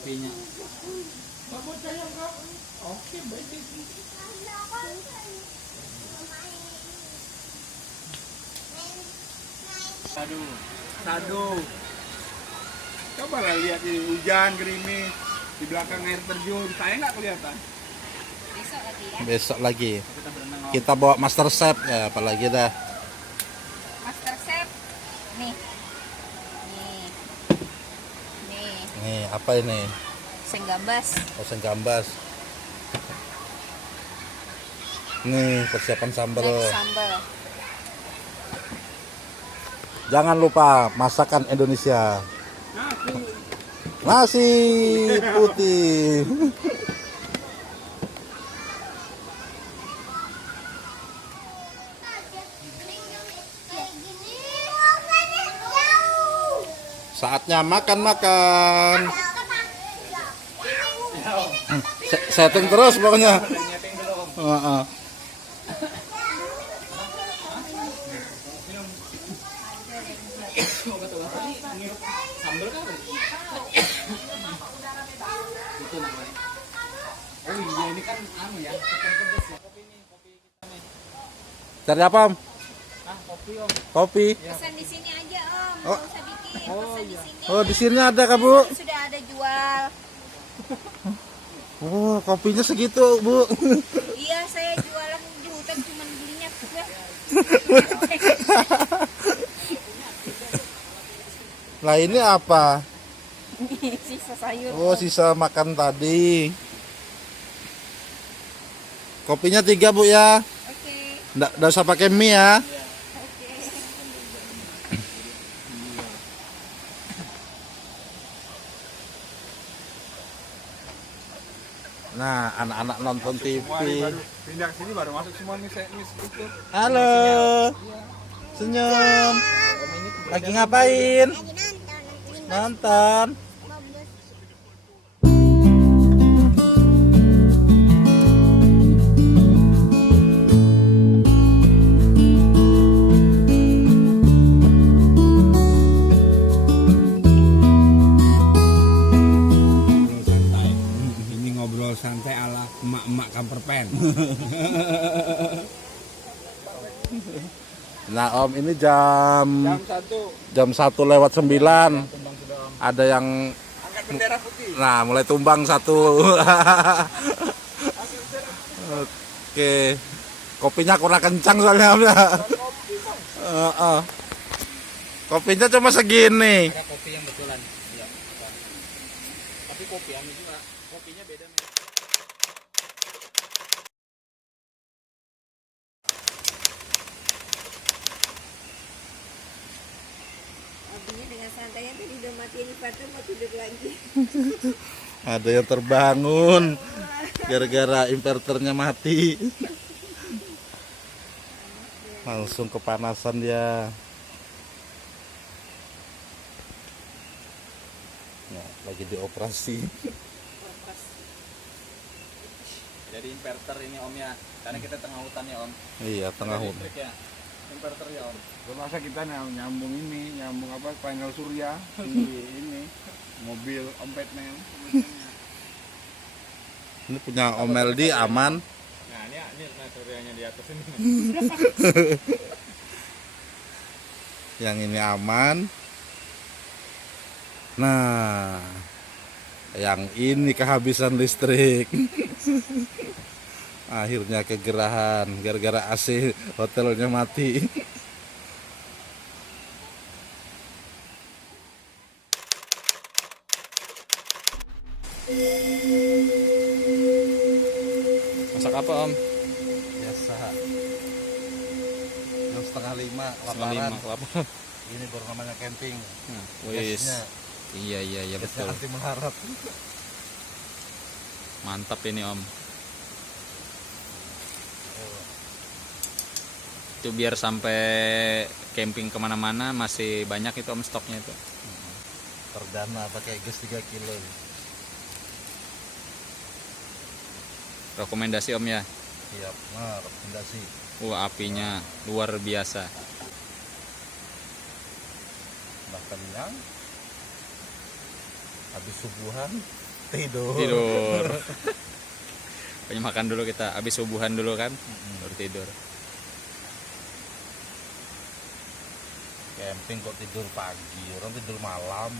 kopinya. Kamu sayang kak? Oke baik. Aduh. Coba lah lihat ini hujan gerimis di belakang air terjun. Saya nggak kelihatan. Besok lagi. Kita berenang. Kita bawa Master Chef ya, apalagi dah. Master Chef. Nih. Nih, apa ini? Senggambas. Oseng gambas. Nih, persiapan sambal. Sambal. Jangan lupa masakan Indonesia. Nasi putih. Saatnya makan-makan. Setting terus pokoknya. Heeh. Sambal kan? Itu namanya. Oh iya ini kan anu ya, pedes ya. Kopi kita nih. Cari apa, Om? Kopi Om. Kopi. Pesan di sini aja Om, Oh. nggak usah bikin. Pesan di sini. Oh, di sini ada Kak, Bu. Sudah ada jual. Oh, kopinya segitu, Bu. Iya, saya jualan di hutan cuma belinya ya. Nah, ini apa? Sisa sayur. Oh, sisa makan tadi. Kopinya 3, Bu ya. Oke. Nggak usah pakai mie ya. Oke. Nah, anak-anak nonton TV. Pindah ke sini baru masuk semua mis itu. Halo. Senyum. Lagi ngapain? Nonton. Ini ngobrol santai ala emak-emak kamperpen. Nah, Om, ini jam 1 lewat 9. Ada yang Angkat bendera putih. nah, mulai tumbang 1. Oke. Kopinya kurang kencang soalnya, Om ya. Kopinya cuma segini. Ada kopi yang betulan. Iya. Tapi kopi anu juga. Kopinya beda nih. Abinya dengan santainya tadi udah matiin inverter mau tidur lagi. Ada yang terbangun gara-gara inverternya mati. Langsung kepanasan dia. Nah, lagi dioperasi. Jadi inverter ini Om ya. Karena kita tengah hutan ya Om. Iya, tengah Ada hutan. listrik ya. Inverter ya Om. Masa kita nyambung ini, nyambung apa panel surya di ini mobil Om Batman. Ini punya Om Meldi aman. Nah ini suryanya di atas ini. Yang ini aman. Nah, yang ini kehabisan listrik. Akhirnya kegerahan gara-gara AC hotelnya mati. Masak apa Om? Biasa. Jam 4:30 Setengah lima, laparan. lapar. Ini baru namanya camping. Wis. Gasnya Iya betul. anti mengharap. Mantap ini Om. Itu biar sampai camping kemana-mana masih banyak itu Om stoknya itu. Perdana pakai gas 3 kilo. Rekomendasi Om ya. Siap, nah rekomendasi. Apinya luar biasa. Makan yang habis subuhan Tidur. Pokoknya makan dulu kita, habis subuhan dulu kan, baru tidur. Camping kok tidur pagi, orang tidur malam.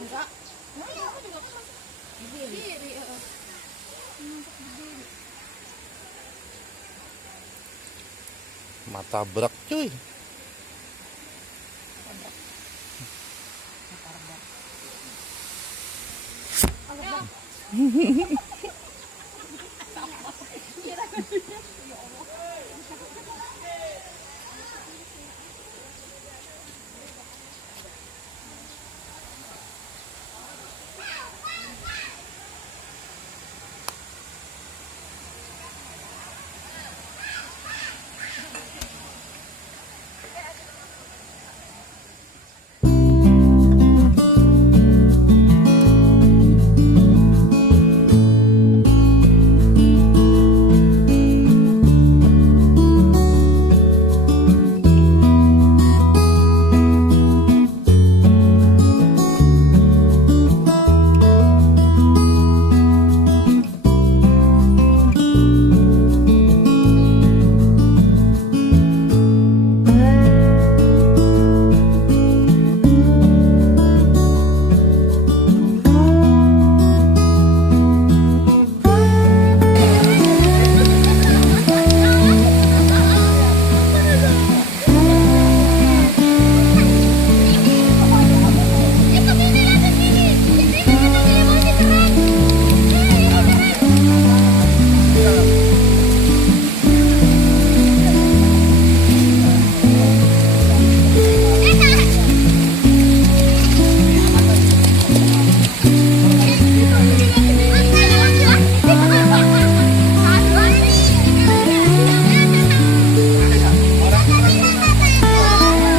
Enggak. Nah, ya aku juga kan masuk berdiri. Masuk berdiri. Mata berak cuy.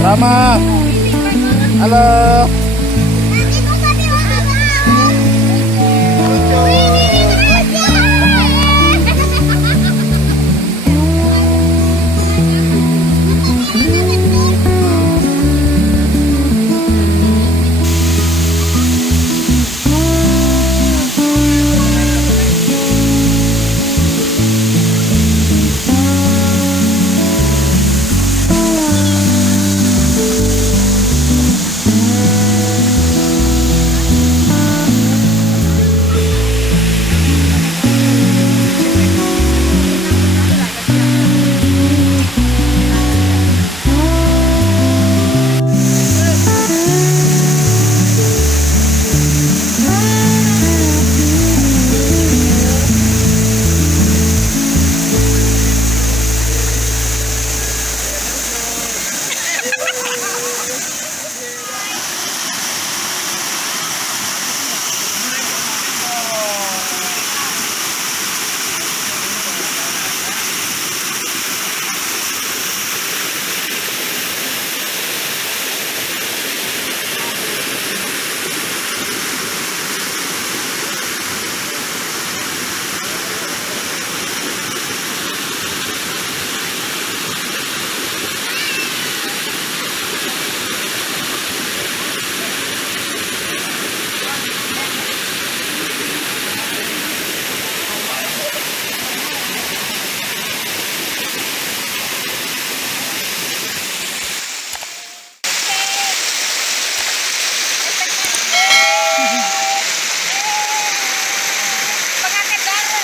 Rama. Halo. Pengantin baru.